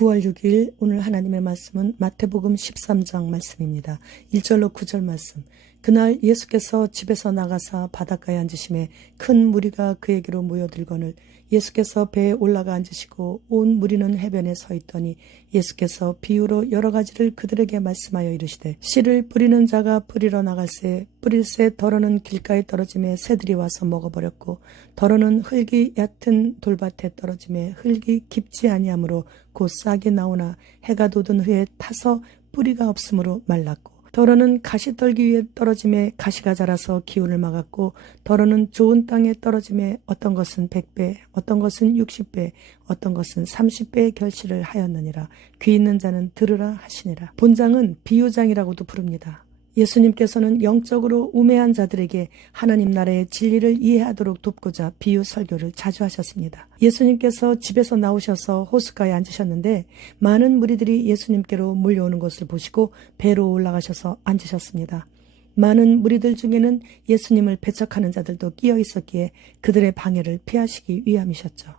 9월 6일 오늘 하나님의 말씀은 마태복음 13장 말씀입니다. 1절로 9절 말씀. 그날 예수께서 집에서 나가사 바닷가에 앉으심에 큰 무리가 그에게로 모여들거늘 예수께서 배에 올라가 앉으시고 온 무리는 해변에 서 있더니 예수께서 비유로 여러 가지를 그들에게 말씀하여 이르시되 씨를 뿌리는 자가 뿌리러 나갈새 뿌릴새 더러는 길가에 떨어짐에 새들이 와서 먹어버렸고 더러는 흙이 얕은 돌밭에 떨어짐에 흙이 깊지 아니하므로 곧 싹이 나오나 해가 돋은 후에 타서 뿌리가 없으므로 말랐고 더러는 가시떨기 위에 떨어짐에 가시가 자라서 기운을 막았고 더러는 좋은 땅에 떨어짐에 어떤 것은 100배 어떤 것은 60배 어떤 것은 30배의 결실을 하였느니라. 귀 있는 자는 들으라 하시니라. 본장은 비유장이라고도 부릅니다. 예수님께서는 영적으로 우매한 자들에게 하나님 나라의 진리를 이해하도록 돕고자 비유 설교를 자주 하셨습니다. 예수님께서 집에서 나오셔서 호숫가에 앉으셨는데 많은 무리들이 예수님께로 몰려오는 것을 보시고 배로 올라가셔서 앉으셨습니다. 많은 무리들 중에는 예수님을 배척하는 자들도 끼어 있었기에 그들의 방해를 피하시기 위함이셨죠.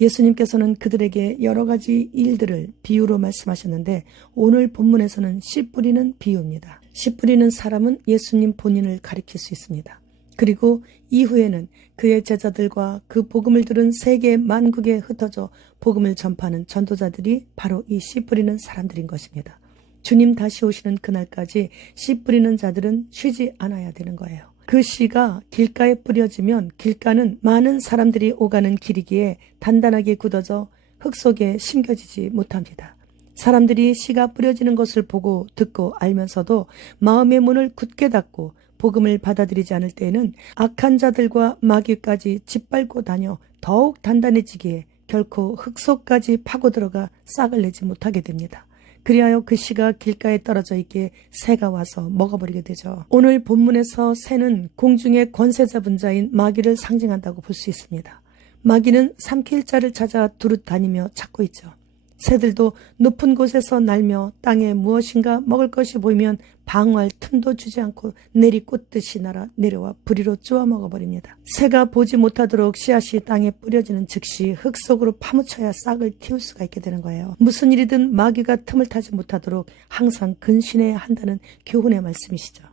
예수님께서는 그들에게 여러 가지 일들을 비유로 말씀하셨는데 오늘 본문에서는 씨 뿌리는 비유입니다. 씨 뿌리는 사람은 예수님 본인을 가리킬 수 있습니다. 그리고 이후에는 그의 제자들과 그 복음을 들은 세계 만국에 흩어져 복음을 전파하는 전도자들이 바로 이 씨 뿌리는 사람들인 것입니다. 주님 다시 오시는 그날까지 씨 뿌리는 자들은 쉬지 않아야 되는 거예요. 그 씨가 길가에 뿌려지면 길가는 많은 사람들이 오가는 길이기에 단단하게 굳어져 흙 속에 심겨지지 못합니다. 사람들이 씨가 뿌려지는 것을 보고 듣고 알면서도 마음의 문을 굳게 닫고 복음을 받아들이지 않을 때에는 악한 자들과 마귀까지 짓밟고 다녀 더욱 단단해지기에 결코 흙 속까지 파고 들어가 싹을 내지 못하게 됩니다. 그리하여 그 씨가 길가에 떨어져 있기에 새가 와서 먹어버리게 되죠. 오늘 본문에서 새는 공중의 권세 잡은 자인 마귀를 상징한다고 볼 수 있습니다. 마귀는 삼킬 자를 찾아 두루 다니며 찾고 있죠. 새들도 높은 곳에서 날며 땅에 무엇인가 먹을 것이 보이면 방어할 틈도 주지 않고 내리꽂듯이 날아 내려와 부리로 쪼아 먹어버립니다. 새가 보지 못하도록 씨앗이 땅에 뿌려지는 즉시 흙 속으로 파묻혀야 싹을 틔울 수가 있게 되는 거예요. 무슨 일이든 마귀가 틈을 타지 못하도록 항상 근신해야 한다는 교훈의 말씀이시죠.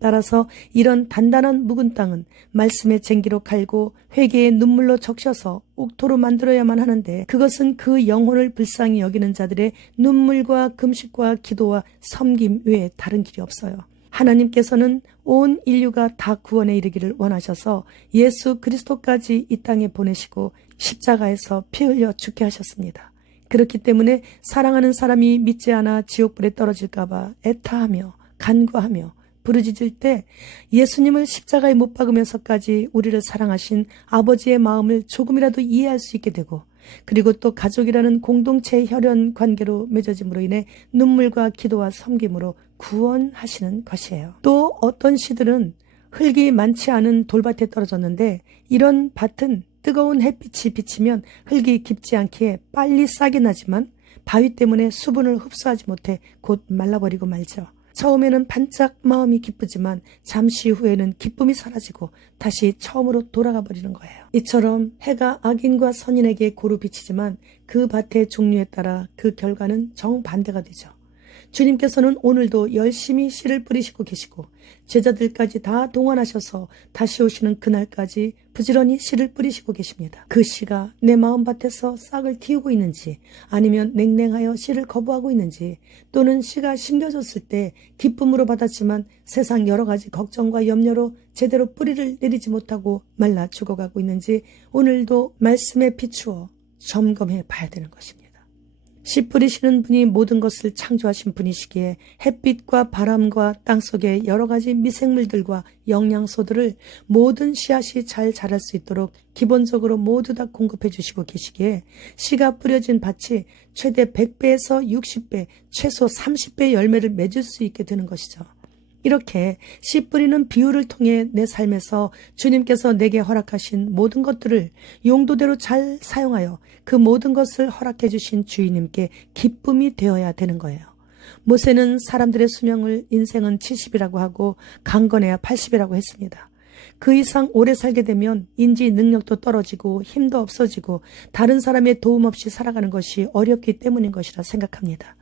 따라서 이런 단단한 묵은 땅은 말씀의 쟁기로 갈고 회개의 눈물로 적셔서 옥토로 만들어야만 하는데 그것은 그 영혼을 불쌍히 여기는 자들의 눈물과 금식과 기도와 섬김 외에 다른 길이 없어요. 하나님께서는 온 인류가 다 구원에 이르기를 원하셔서 예수 그리스도까지 이 땅에 보내시고 십자가에서 피 흘려 죽게 하셨습니다. 그렇기 때문에 사랑하는 사람이 믿지 않아 지옥불에 떨어질까 봐 애타하며 간구하며 부르짖을 때 예수님을 십자가에 못 박으면서까지 우리를 사랑하신 아버지의 마음을 조금이라도 이해할 수 있게 되고 그리고 또 가족이라는 공동체의 혈연 관계로 맺어짐으로 인해 눈물과 기도와 섬김으로 구원하시는 것이에요. 또 어떤 씨들은 흙이 많지 않은 돌밭에 떨어졌는데 이런 밭은 뜨거운 햇빛이 비치면 흙이 깊지 않기에 빨리 싹이 나지만 바위 때문에 수분을 흡수하지 못해 곧 말라버리고 말죠. 처음에는 반짝 마음이 기쁘지만 잠시 후에는 기쁨이 사라지고 다시 처음으로 돌아가 버리는 거예요. 이처럼 해가 악인과 선인에게 고루 비치지만 그 밭의 종류에 따라 그 결과는 정반대가 되죠. 주님께서는 오늘도 열심히 씨를 뿌리시고 계시고 제자들까지 다 동원하셔서 다시 오시는 그날까지 부지런히 씨를 뿌리시고 계십니다. 그 씨가 내 마음밭에서 싹을 틔우고 있는지 아니면 냉랭하여 씨를 거부하고 있는지 또는 씨가 심겨졌을 때 기쁨으로 받았지만 세상 여러 가지 걱정과 염려로 제대로 뿌리를 내리지 못하고 말라 죽어가고 있는지 오늘도 말씀에 비추어 점검해 봐야 되는 것입니다. 씨 뿌리시는 분이 모든 것을 창조하신 분이시기에 햇빛과 바람과 땅속의 여러 가지 미생물들과 영양소들을 모든 씨앗이 잘 자랄 수 있도록 기본적으로 모두 다 공급해 주시고 계시기에 씨가 뿌려진 밭이 최대 100배에서 60배, 최소 30배의 열매를 맺을 수 있게 되는 것이죠. 이렇게 씨 뿌리는 비유를 통해 내 삶에서 주님께서 내게 허락하신 모든 것들을 용도대로 잘 사용하여 그 모든 것을 허락해 주신 주인님께 기쁨이 되어야 되는 거예요. 모세는 사람들의 수명을 인생은 70이라고 하고 강건해야 80이라고 했습니다. 그 이상 오래 살게 되면 인지 능력도 떨어지고 힘도 없어지고 다른 사람의 도움 없이 살아가는 것이 어렵기 때문인 것이라 생각합니다.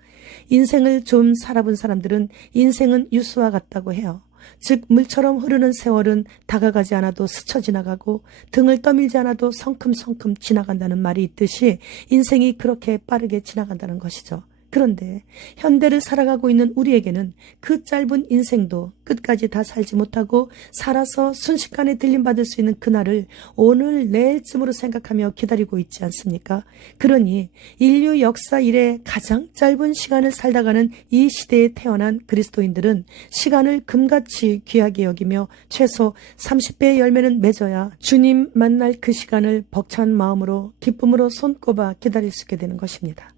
인생을 좀 살아본 사람들은 인생은 유수와 같다고 해요. 즉 물처럼 흐르는 세월은 다가가지 않아도 스쳐 지나가고 등을 떠밀지 않아도 성큼성큼 지나간다는 말이 있듯이 인생이 그렇게 빠르게 지나간다는 것이죠. 그런데 현대를 살아가고 있는 우리에게는 그 짧은 인생도 끝까지 다 살지 못하고 살아서 순식간에 들림받을 수 있는 그날을 오늘 내일쯤으로 생각하며 기다리고 있지 않습니까? 그러니 인류 역사 이래 가장 짧은 시간을 살다가는 이 시대에 태어난 그리스도인들은 시간을 금같이 귀하게 여기며 최소 30배의 열매는 맺어야 주님 만날 그 시간을 벅찬 마음으로 기쁨으로 손꼽아 기다릴 수 있게 되는 것입니다.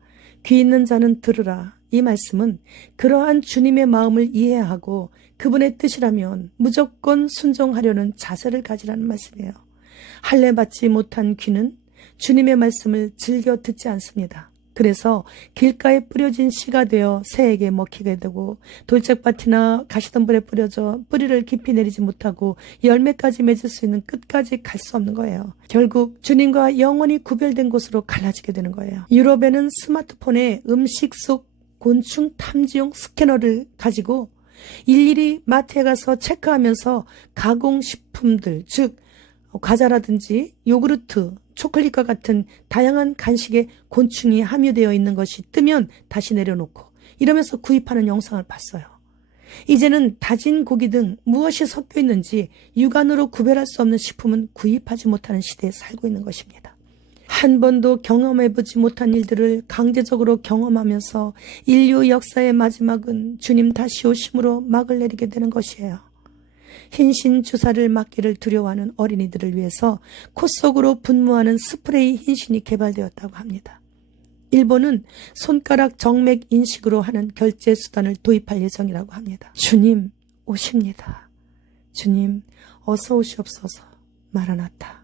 귀 있는 자는 들으라. 이 말씀은 그러한 주님의 마음을 이해하고 그분의 뜻이라면 무조건 순종하려는 자세를 가지라는 말씀이에요. 할례 받지 못한 귀는 주님의 말씀을 즐겨 듣지 않습니다. 그래서 길가에 뿌려진 씨가 되어 새에게 먹히게 되고 돌짝밭이나 가시덤불에 뿌려져 뿌리를 깊이 내리지 못하고 열매까지 맺을 수 있는 끝까지 갈 수 없는 거예요. 결국 주님과 영원히 구별된 곳으로 갈라지게 되는 거예요. 유럽에는 스마트폰에 음식 속 곤충 탐지용 스캐너를 가지고 일일이 마트에 가서 체크하면서 가공식품들, 즉 과자라든지 요구르트, 초콜릿과 같은 다양한 간식에 곤충이 함유되어 있는 것이 뜨면 다시 내려놓고 이러면서 구입하는 영상을 봤어요. 이제는 다진 고기 등 무엇이 섞여 있는지 육안으로 구별할 수 없는 식품은 구입하지 못하는 시대에 살고 있는 것입니다. 한 번도 경험해보지 못한 일들을 강제적으로 경험하면서 인류 역사의 마지막은 주님 다시 오심으로 막을 내리게 되는 것이에요. 흰신 주사를 맞기를 두려워하는 어린이들을 위해서 코 속으로 분무하는 스프레이 흰신이 개발되었다고 합니다. 일본은 손가락 정맥 인식으로 하는 결제 수단을 도입할 예정이라고 합니다. 주님 오십니다. 주님 어서 오시옵소서. 마라나타.